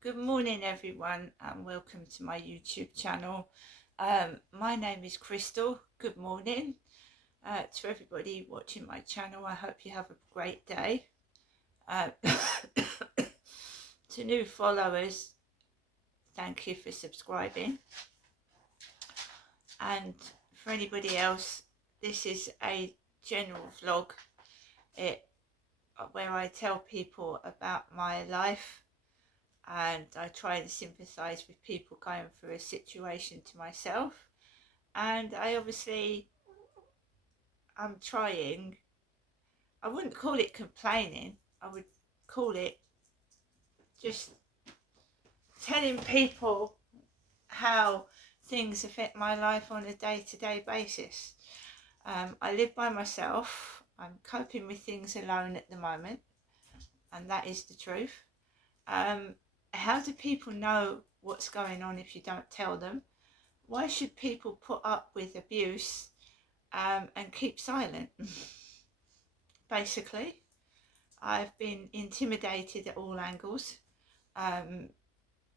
Good morning everyone and welcome to my YouTube channel. My name is Crystal. Good morning to everybody watching my channel. I hope you have a great day. To new followers, thank you for subscribing. And for anybody else, this is a general vlog where I tell people about my life, and I try and sympathise with people going through a situation to myself. And I'm trying, I wouldn't call it complaining, I would call it just telling people how things affect my life on a day-to-day basis. I live by myself. I'm coping with things alone at the moment, and that is the truth. How do people know what's going on if you don't tell them? Why should people put up with abuse and keep silent? Basically, I've been intimidated at all angles.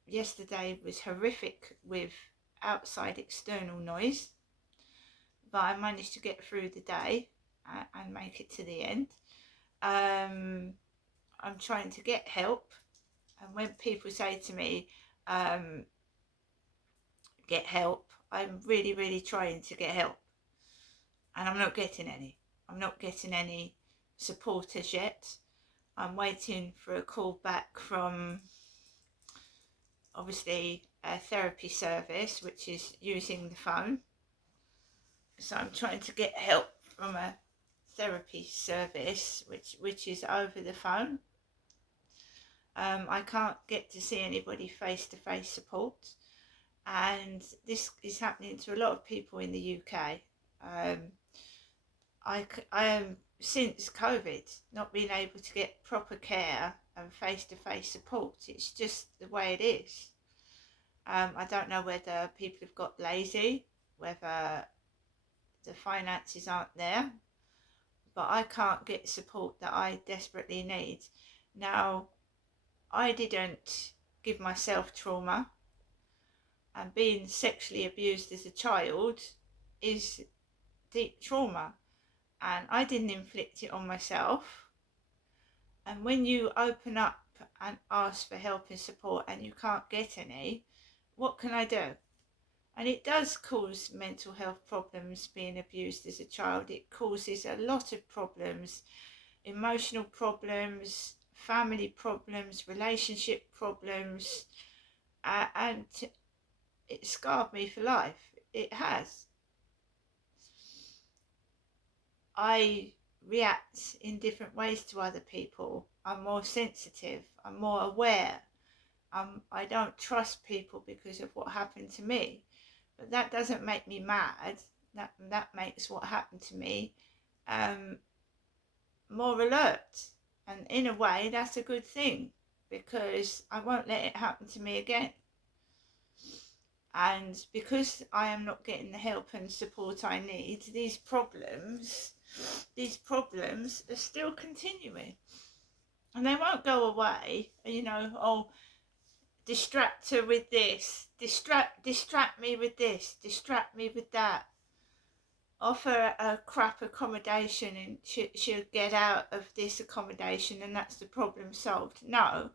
Yesterday was horrific with outside external noise, but I managed to get through the day and make it to the end. I'm trying to get help, and when people say to me, get help, I'm really trying to get help, and I'm not getting any. I'm not getting any support as yet. I'm waiting for a call back from obviously a therapy service, which is using the phone. So I'm trying to get help from a therapy service which is over the phone. I can't get to see anybody face-to-face support, and this is happening to a lot of people in the UK. I am, since COVID, not being able to get proper care and face-to-face support. It's just the way it is. I don't know whether people have got lazy, whether the finances aren't there, but I can't get support that I desperately need. Now, I didn't give myself trauma, and being sexually abused as a child is deep trauma, and I didn't inflict it on myself. And when you open up and ask for help and support and you can't get any, what can I do? And it does cause mental health problems, being abused as a child. It causes a lot of problems, emotional problems, family problems, relationship problems, and it scarred me for life. It has. I react in different ways to other people. I'm more sensitive, I'm more aware. I don't trust people because of what happened to me. But that doesn't make me mad. That makes what happened to me more alert. And in a way, that's a good thing, because I won't let it happen to me again. And because I am not getting the help and support I need, these problems are still continuing. And they won't go away. You know, oh, distract her with this, distract me with this, distract me with that, offer a crap accommodation and she'll get out of this accommodation and that's the problem solved. No.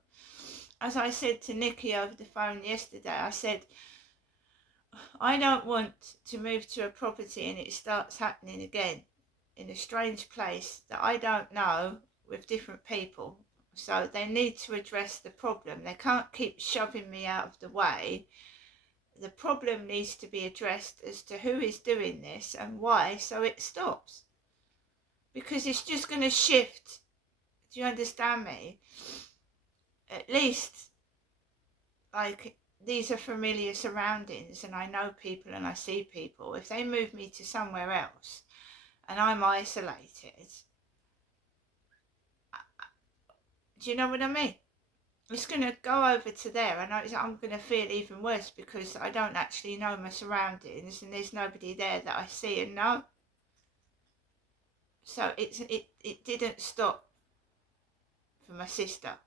As I said to Nikki over the phone yesterday, I said, I don't want to move to a property and it starts happening again in a strange place that I don't know with different people. So they need to address the problem. They can't keep shoving me out of the way. The problem needs to be addressed as to who is doing this and why, so it stops. Because it's just going to shift. Do you understand me? At least, like, these are familiar surroundings and I know people and I see people. If they move me to somewhere else and I'm isolated, do you know what I mean? It's going to go over to there and I'm going to feel even worse because I don't actually know my surroundings and there's nobody there that I see and know. So it didn't stop for my sister.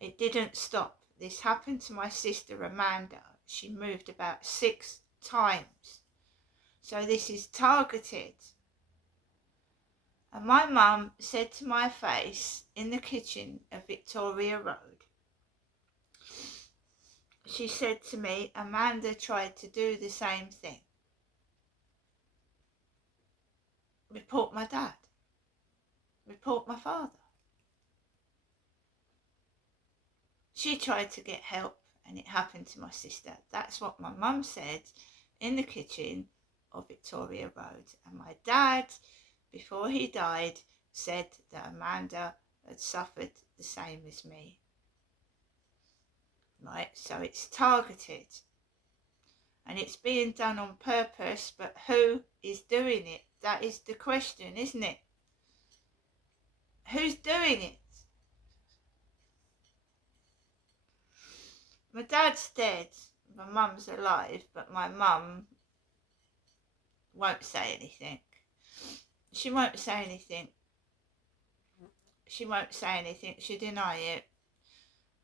It didn't stop. this happened to my sister Amanda. She moved about 6 times. So this is targeted. And my mum said to my face in the kitchen of Victoria Road, she said to me, Amanda tried to do the same thing. Report my dad. Report my father. She tried to get help and it happened to my sister. That's what my mum said in the kitchen of Victoria Road. And my dad, before he died, said that Amanda had suffered the same as me. Right, so it's targeted. And it's being done on purpose, but who is doing it? That is the question, isn't it? Who's doing it? My dad's dead, my mum's alive, but my mum won't say anything. She won't say anything. She won't say anything. She deny it.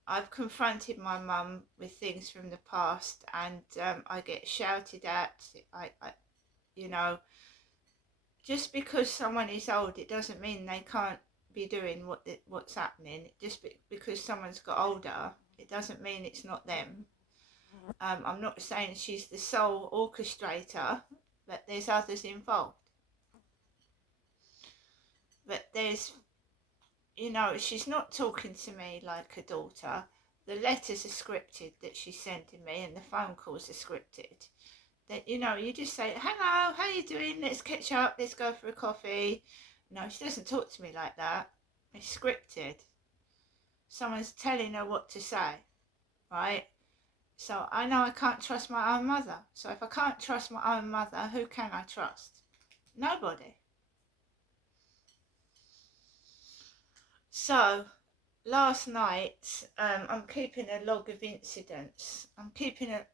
I've confronted my mum with things from the past, and I get shouted at. You know, just because someone is old, it doesn't mean they can't be doing what's happening. Just because someone's got older, it doesn't mean it's not them. I'm not saying she's the sole orchestrator, but there's others involved. But there's, you know, she's not talking to me like a daughter. The letters are scripted that she's sending me, and the phone calls are scripted. That, you know, you just say, hello, how you doing? Let's catch up. Let's go for a coffee. No, she doesn't talk to me like that. It's scripted. Someone's telling her what to say, right? So I know I can't trust my own mother. So if I can't trust my own mother, who can I trust? Nobody. So last night, I'm keeping a log of incidents. I'm keeping a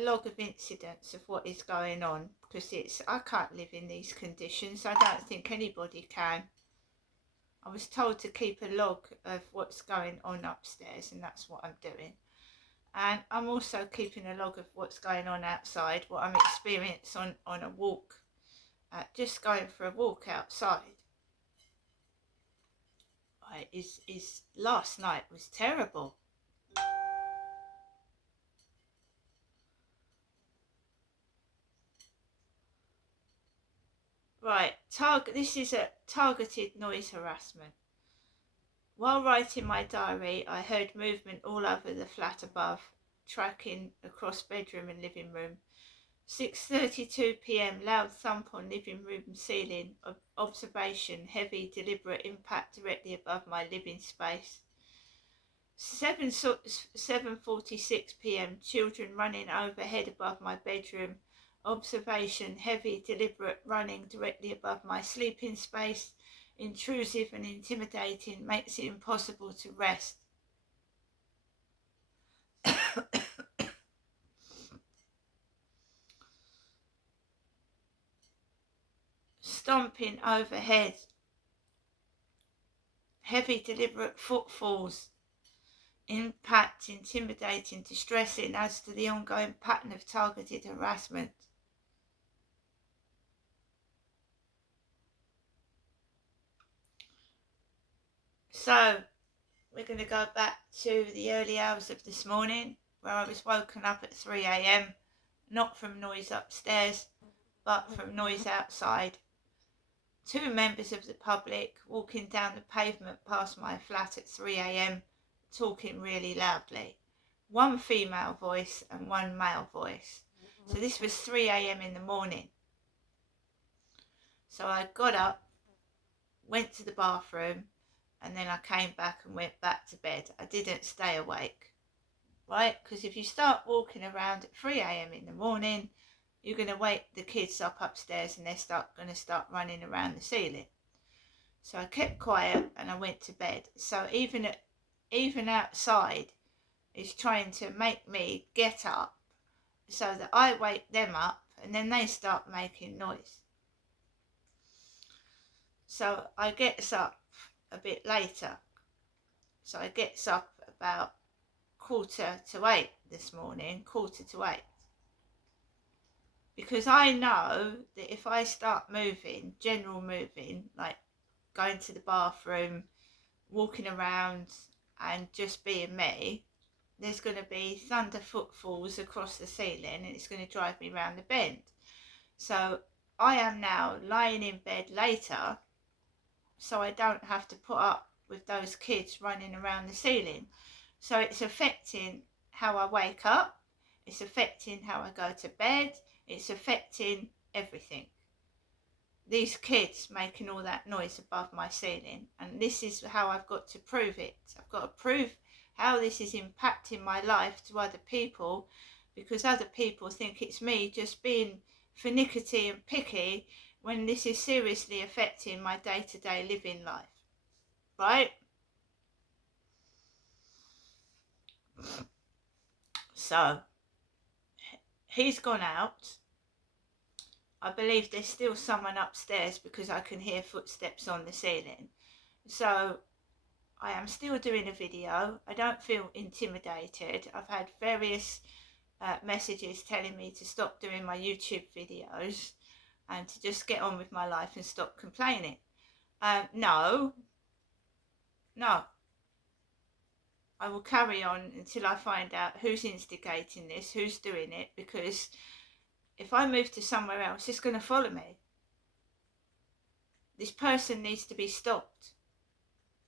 log of incidents of what is going on, because I can't live in these conditions. I don't think anybody can. I was told to keep a log of what's going on upstairs, and that's what I'm doing. And I'm also keeping a log of what's going on outside, what I'm experiencing on a walk, just going for a walk outside. Last night was terrible. Right, this is a targeted noise harassment. While writing my diary, I heard movement all over the flat above, tracking across bedroom and living room. 6:32 p.m, loud thump on living room ceiling. Observation, heavy, deliberate impact directly above my living space. 7:46 p.m, children running overhead above my bedroom. Observation, heavy, deliberate, running directly above my sleeping space. Intrusive and intimidating, makes it impossible to rest. Stomping overhead. Heavy, deliberate footfalls. Impact, intimidating, distressing, adds to the ongoing pattern of targeted harassment. So, we're going to go back to the early hours of this morning, where I was woken up at 3 a.m, not from noise upstairs, but from noise outside. 2 members of the public walking down the pavement past my flat at 3 a.m, talking really loudly. 1 female voice and 1 male voice. So this was 3 a.m. in the morning. So I got up, went to the bathroom, and then I came back and went back to bed. I didn't stay awake, right? Because if you start walking around at 3 a.m. in the morning, you're going to wake the kids up upstairs and they're going to start running around the ceiling. So I kept quiet and I went to bed. So even outside is trying to make me get up so that I wake them up, and then they start making noise. So I gets up a bit later. So I gets up about 8:15 this morning, 7:45, because I know that if I start moving, general moving, like going to the bathroom, walking around and just being me, there's going to be thunder footfalls across the ceiling and it's going to drive me round the bend. So I am now lying in bed later so I don't have to put up with those kids running around the ceiling. So it's affecting how I wake up, it's affecting how I go to bed, it's affecting everything. These kids making all that noise above my ceiling, and this is how I've got to prove it. I've got to prove how this is impacting my life to other people, because other people think it's me just being finicky and picky when this is seriously affecting my day-to-day living life, right? So he's gone out. I believe there's still someone upstairs because I can hear footsteps on the ceiling. So I am still doing a video. I don't feel intimidated. I've had various messages telling me to stop doing my YouTube videos and to just get on with my life and stop complaining. No, I will carry on until I find out who's instigating this, who's doing it, because if I move to somewhere else, it's going to follow me. This person needs to be stopped,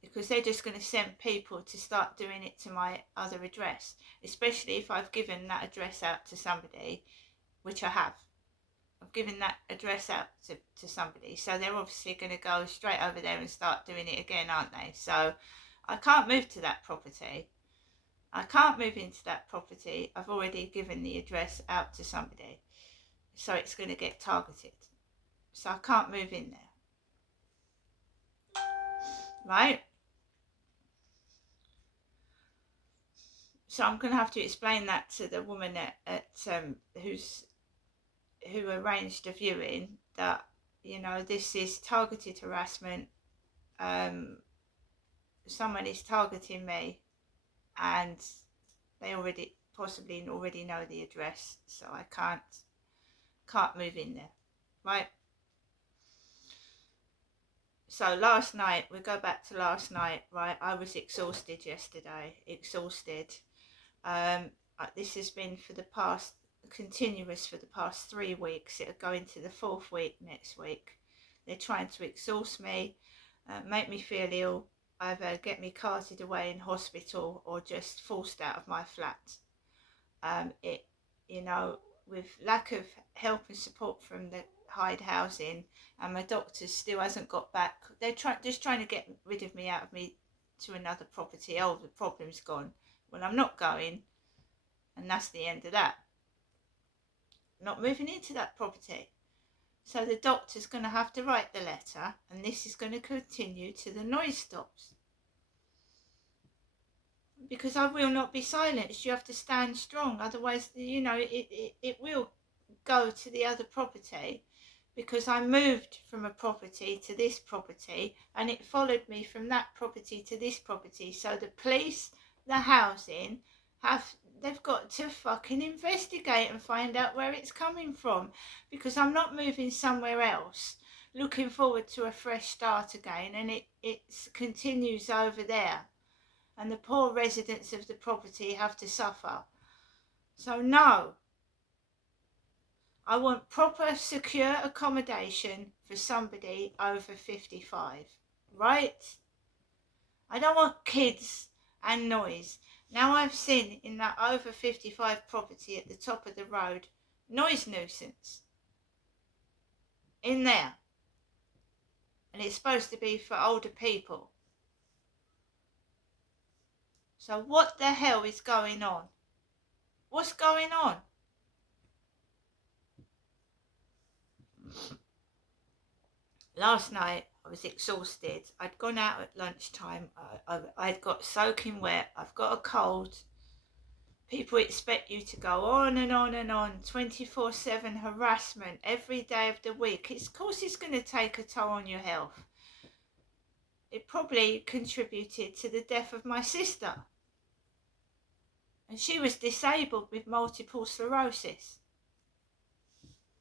because they're just going to send people to start doing it to my other address, especially if I've given that address out to somebody, which I have. I've given that address out to somebody, so they're obviously going to go straight over there and start doing it again, aren't they? So I can't move to that property. I can't move into that property. I've already given the address out to somebody, so it's going to get targeted. So I can't move in there, right? So I'm going to have to explain that to the woman who arranged a viewing, that, you know, this is targeted harassment. Someone is targeting me, and they possibly already know the address, so I can't move in there, right? So last night, we go back to last night, right? I was exhausted yesterday, exhausted. This has been continuous for the past 3 weeks. It'll go into the 4th week next week. They're trying to exhaust me, make me feel ill, either get me carted away in hospital or just forced out of my flat. With lack of help and support from the Hyde housing, and my doctor still hasn't got back. They're just trying to get rid of me out of me to another property. Oh, the problem's gone. Well, I'm not going, and that's the end of that. Not moving into that property. So the doctor's going to have to write the letter, and this is going to continue till the noise stops. Because I will not be silenced. You have to stand strong, otherwise, you know, it will go to the other property, because I moved from a property to this property, and it followed me from that property to this property. So the police, the housing, they've got to fucking investigate and find out where it's coming from, because I'm not moving somewhere else looking forward to a fresh start again, and it continues over there, and the poor residents of the property have to suffer. So no, I want proper, secure accommodation for somebody over 55, right? I don't want kids and noise. Now I've seen in that over 55 property at the top of the road, noise nuisance in there. And it's supposed to be for older people. So what the hell is going on? What's going on? Last night I was exhausted. I'd gone out at lunchtime. I'd got soaking wet. I've got a cold. People expect you to go on and on and on, 24/7 harassment every day of the week. Of course it's going to take a toll on your health. It probably contributed to the death of my sister. And she was disabled with multiple sclerosis.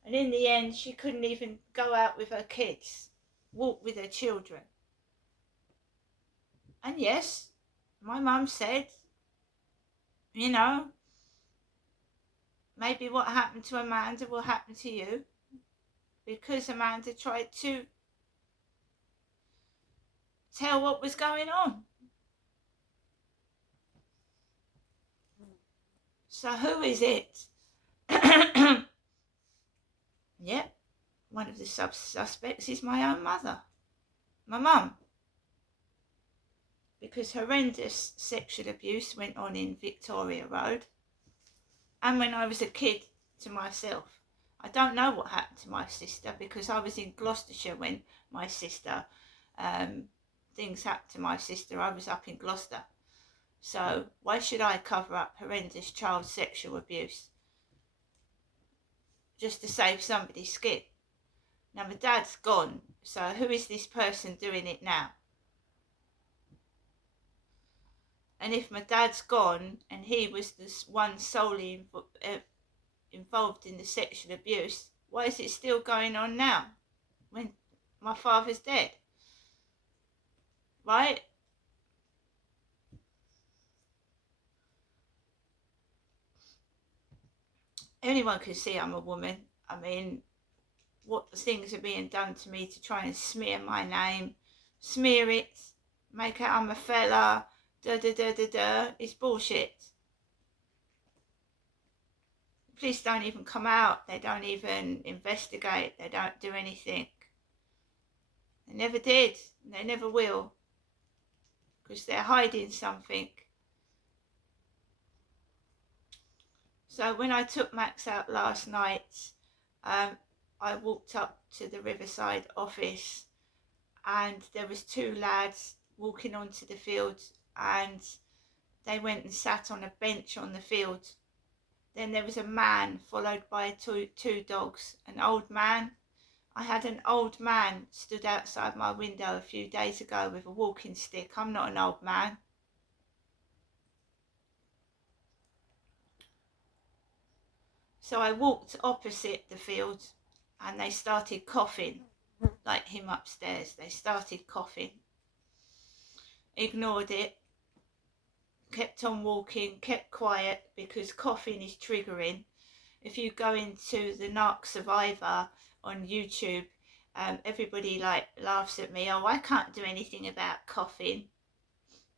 And in the end, she couldn't even go out with her kids, walk with her children. And yes, my mum said, you know, maybe what happened to Amanda will happen to you, because Amanda tried to tell what was going on. So who is it? Yep, one of the suspects is my own mother, my mum. Because horrendous sexual abuse went on in Victoria Road. And when I was a kid, to myself. I don't know what happened to my sister, because I was in Gloucestershire when my sister, things happened to my sister. I was up in Gloucester. So why should I cover up horrendous child sexual abuse? Just to save somebody's skin. Now my dad's gone, so who is this person doing it now? And if my dad's gone and he was the one solely involved in the sexual abuse, why is it still going on now when my father's dead? Right? Anyone can see I'm a woman. I mean, what things are being done to me to try and smear my name, smear it, make out I'm a fella, it's bullshit. Police don't even come out, they don't even investigate, they don't do anything. They never did, and they never will, because they're hiding something. So when I took Max out last night, I walked up to the Riverside office, and there was two lads walking onto the field, and they went and sat on a bench on the field. Then there was a man followed by two dogs, an old man. I had an old man stood outside my window a few days ago with a walking stick. I'm not an old man. So I walked opposite the field, and they started coughing, like him upstairs. They started coughing. Ignored it. Kept on walking, kept quiet, because coughing is triggering. If you go into the Narc Survivor on YouTube, everybody laughs at me. Oh, I can't do anything about coughing.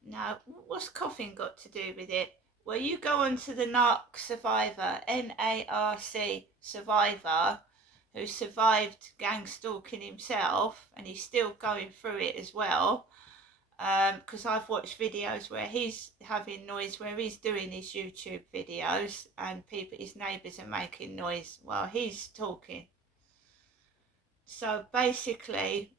No, what's coughing got to do with it? Well, you go onto the Narc Survivor, N-A-R-C Survivor, who survived gang stalking himself, and he's still going through it as well. Because I've watched videos where he's having noise, where he's doing his YouTube videos, and his neighbours are making noise while he's talking. So basically,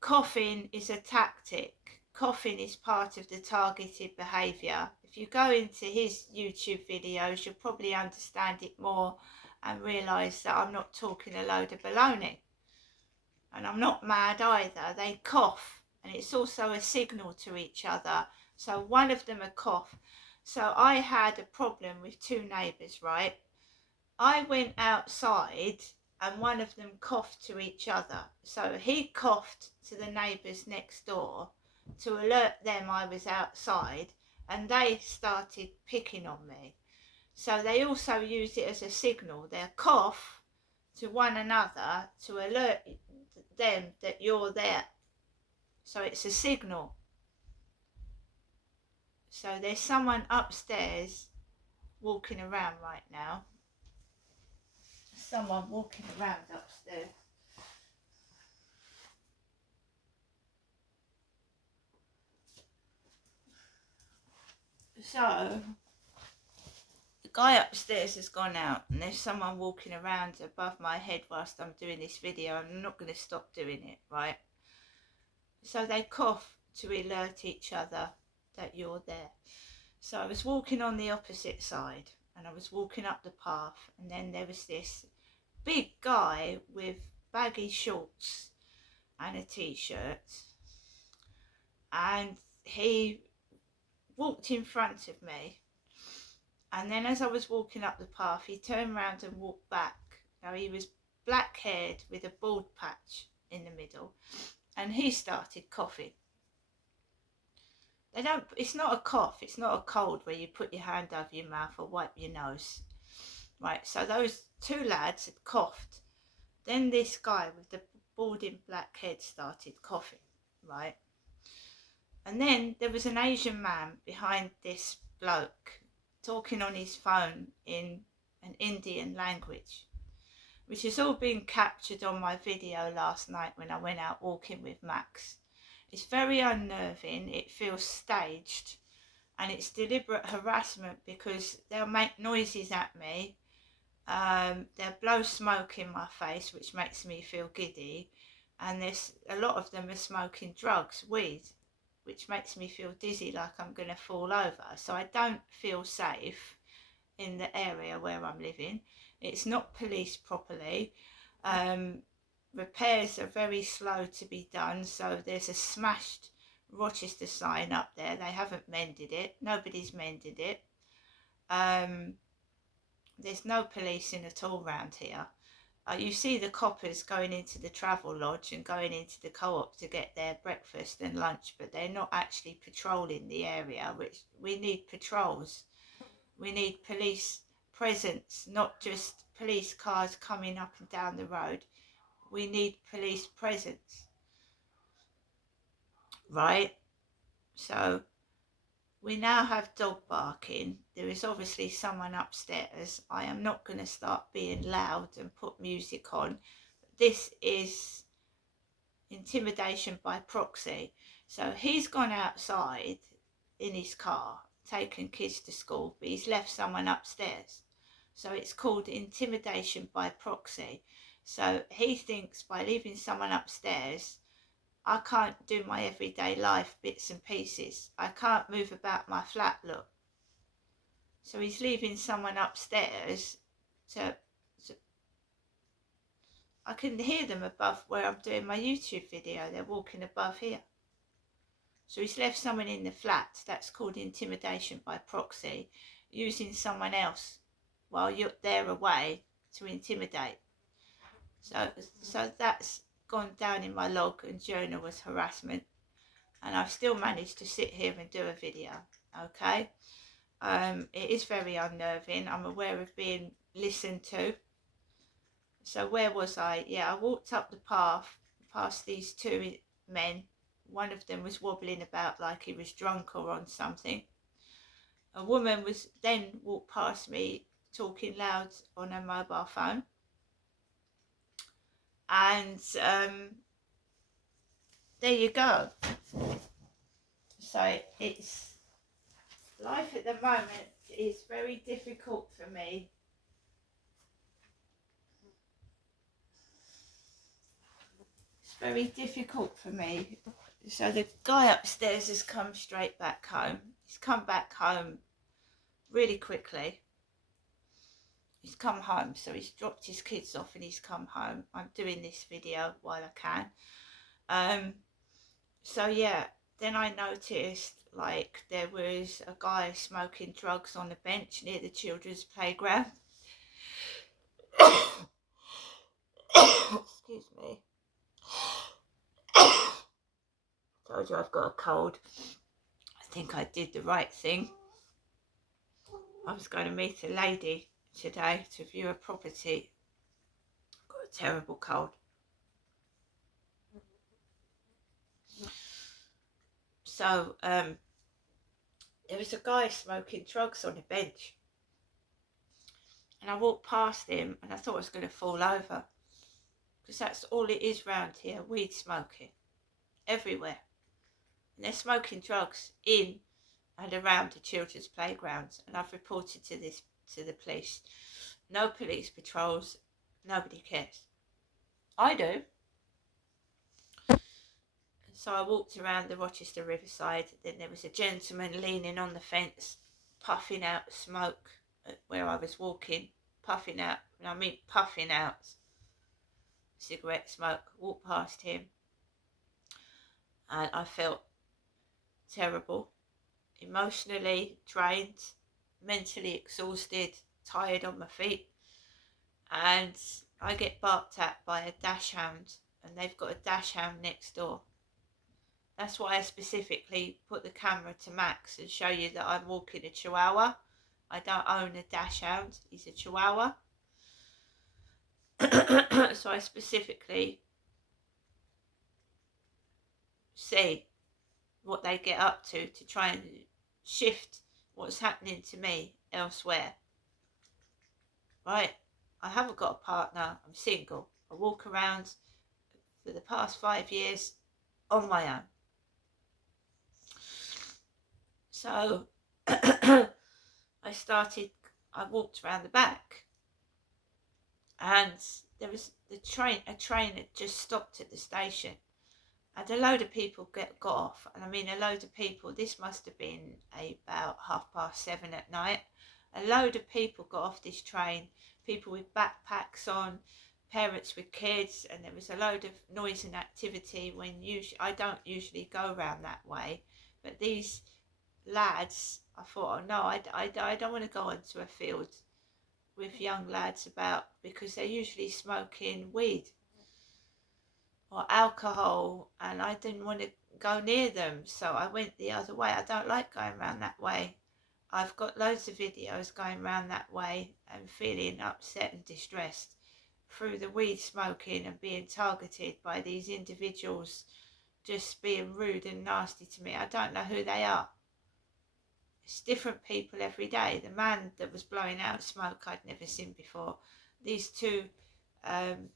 coughing is a tactic. Coughing is part of the targeted behaviour. If you go into his YouTube videos, you'll probably understand it more and realise that I'm not talking a load of baloney. And I'm not mad either. They cough, and it's also a signal to each other. So one of them a cough. So I had a problem with two neighbours, right? I went outside and one of them coughed to each other. So he coughed to the neighbours next door to alert them I was outside, and they started picking on me. So they also use it as a signal. They'll cough to one another to alert them that you're there. So it's a signal. So there's someone upstairs walking around right now. Someone walking around upstairs. So the guy upstairs has gone out, and there's someone walking around above my head whilst I'm doing this video. I'm not going to stop doing it, right? So they cough to alert each other that you're there. So I was walking on the opposite side, and I was walking up the path, and then there was this big guy with baggy shorts and a t-shirt, and he walked in front of me, and then as I was walking up the path, he turned round and walked back. Now, he was black haired with a bald patch in the middle, and he started coughing. It's not a cough, it's not a cold where you put your hand over your mouth or wipe your nose. Right, so those two lads had coughed. Then this guy with the balding black head started coughing, right? And then there was an Asian man behind this bloke talking on his phone in an Indian language, which has all been captured on my video last night when I went out walking with Max. It's very unnerving, it feels staged, and it's deliberate harassment because they'll make noises at me, they'll blow smoke in my face, which makes me feel giddy, and there's a lot of them are smoking drugs, weed, which makes me feel dizzy, like I'm going to fall over. So I don't feel safe in the area where I'm living. It's not policed properly. Repairs are very slow to be done, so there's a smashed Rochester sign up there. They haven't mended it. Nobody's mended it. There's no policing at all around here. You see the coppers going into the travel lodge and going into the co-op to get their breakfast and lunch, but they're not actually patrolling the area, which we need patrols. We need police presence, not just police cars coming up and down the road. We need police presence, right? So we now have dog barking. There is obviously someone upstairs. I am not going to start being loud and put music on. This is intimidation by proxy. So he's gone outside in his car, taken kids to school, but he's left someone upstairs. So it's called intimidation by proxy. So he thinks by leaving someone upstairs, I can't do my everyday life bits and pieces. I can't move about my flat, look. So he's leaving someone upstairs to I can hear them above where I'm doing my YouTube video. They're walking above here. So he's left someone in the flat. That's called intimidation by proxy, using someone else while they're away to intimidate. So that's gone down in my log and journal as harassment, and I've still managed to sit here and do a video. Okay, it is very unnerving. I'm aware of being listened to. So where was I? Yeah, I walked up the path past these two men. One of them was wobbling about like he was drunk or on something. A woman was then walked past me talking loud on her mobile phone. And there you go. So it's life at the moment is very difficult for me. It's very difficult for me. So the guy upstairs has come straight back home. He's come back home really quickly. He's come home, so he's dropped his kids off and he's come home. I'm doing this video while I can. So yeah, then I noticed like there was a guy smoking drugs on the bench near the children's playground. Excuse me. Told you I've got a cold. I think I did the right thing. I was going to meet a lady today to view a property. Got a terrible cold. So there was a guy smoking drugs on a bench, and I walked past him and I thought I was going to fall over, because that's all it is round here, weed smoking everywhere. And they're smoking drugs in and around the children's playgrounds, and I've reported to the police. No police patrols, nobody cares. I do. So I walked around the Rochester Riverside. Then there was a gentleman leaning on the fence, puffing out smoke where I was walking, puffing out, and I mean puffing out cigarette smoke. Walked past him and I felt terrible. emotionally drained, mentally exhausted, tired on my feet, and I get barked at by a dash hound, and they've got a dash hound next door. That's why I specifically put the camera to max and show you that I'm walking a Chihuahua. I don't own a dash hound, he's a Chihuahua. So I specifically see what they get up to try and shift what's happening to me elsewhere. Right? I haven't got a partner, I'm single. I walk around for the past 5 years on my own. So I walked around the back, and there was a train had just stopped at the station, and a load of people got off. And I mean, a load of people, this must have been about 7:30 at night. A load of people got off this train, people with backpacks on, parents with kids, and there was a load of noise and activity when I don't usually go around that way, but these lads, I thought, oh no, I don't want to go onto a field with young lads about, because they're usually smoking weed or alcohol, and I didn't want to go near them, so I went the other way. I don't like going around that way. I've got loads of videos going around that way and feeling upset and distressed through the weed smoking and being targeted by these individuals just being rude and nasty to me. I don't know who they are. It's different people every day. The man that was blowing out smoke I'd never seen before. These two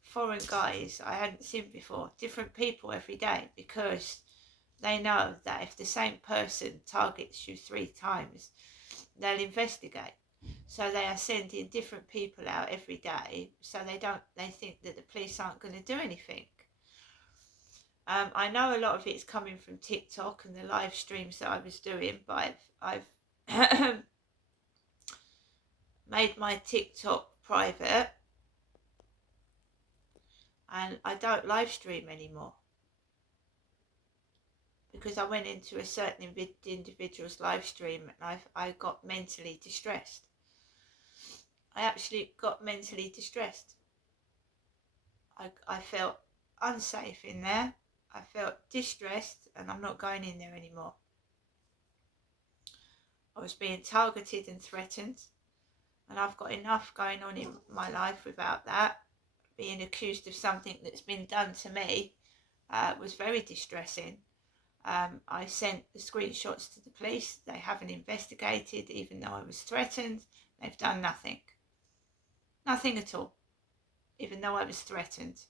foreign guys I hadn't seen before. Different people every day, because they know that if the same person targets you 3 times, they'll investigate. So they are sending different people out every day, so they think that the police aren't going to do anything. I know a lot of it's coming from TikTok and the live streams that I was doing, but I've made my TikTok private, and I don't live stream anymore, because I went into a certain individual's live stream and I got mentally distressed. I actually got mentally distressed. I felt unsafe in there. I felt distressed, and I'm not going in there anymore. I was being targeted and threatened, and I've got enough going on in my life without that. Being accused of something that's been done to me was very distressing. I sent the screenshots to the police. They haven't investigated, even though I was threatened. They've done nothing. Nothing at all, even though I was threatened.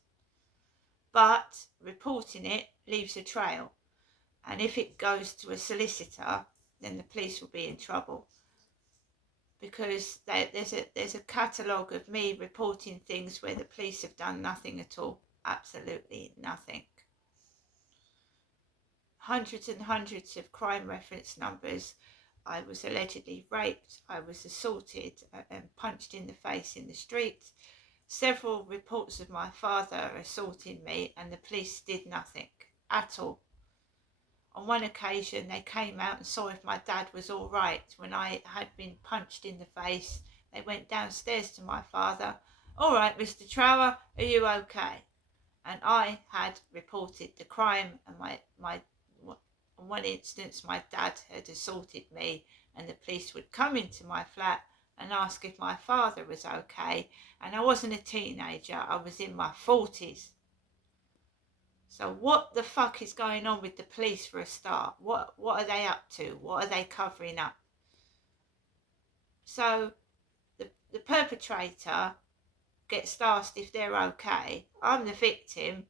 But reporting it leaves a trail, and if it goes to a solicitor, then the police will be in trouble, because there's a catalogue of me reporting things where the police have done nothing at all. Absolutely nothing. Hundreds and hundreds of crime reference numbers. I was allegedly raped, I was assaulted and punched in the face in the street. Several reports of my father assaulting me, and the police did nothing at all. On one occasion, they came out and saw if my dad was all right when I had been punched in the face. They went downstairs to my father. All right, Mr. Trower, are you okay? And I had reported the crime, and on one instance, my dad had assaulted me, and the police would come into my flat and ask if my father was okay. And I wasn't a teenager, I was in my 40s. So what the fuck is going on with the police for a start? What are they up to? What are they covering up? So the perpetrator gets asked if they're okay. I'm the victim,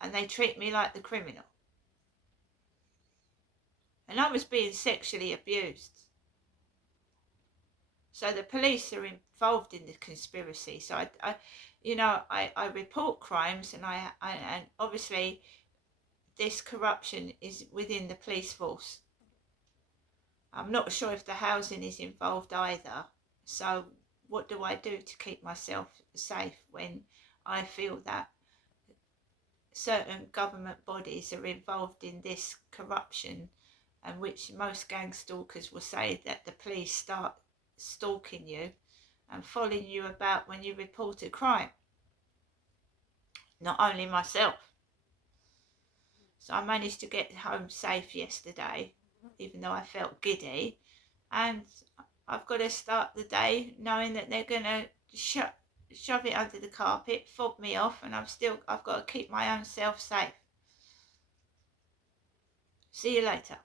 and they treat me like the criminal. And I was being sexually abused. So the police are involved in the conspiracy. So I report crimes, and obviously this corruption is within the police force. I'm not sure if the housing is involved either. So what do I do to keep myself safe when I feel that certain government bodies are involved in this corruption and which most gang stalkers will say that the police start stalking you and following you about when you report a crime. Not only myself. So I managed to get home safe yesterday, even though I felt giddy. And I've got to start the day knowing that they're going to shove it under the carpet, fob me off, and I've got to keep my own self safe. See you later.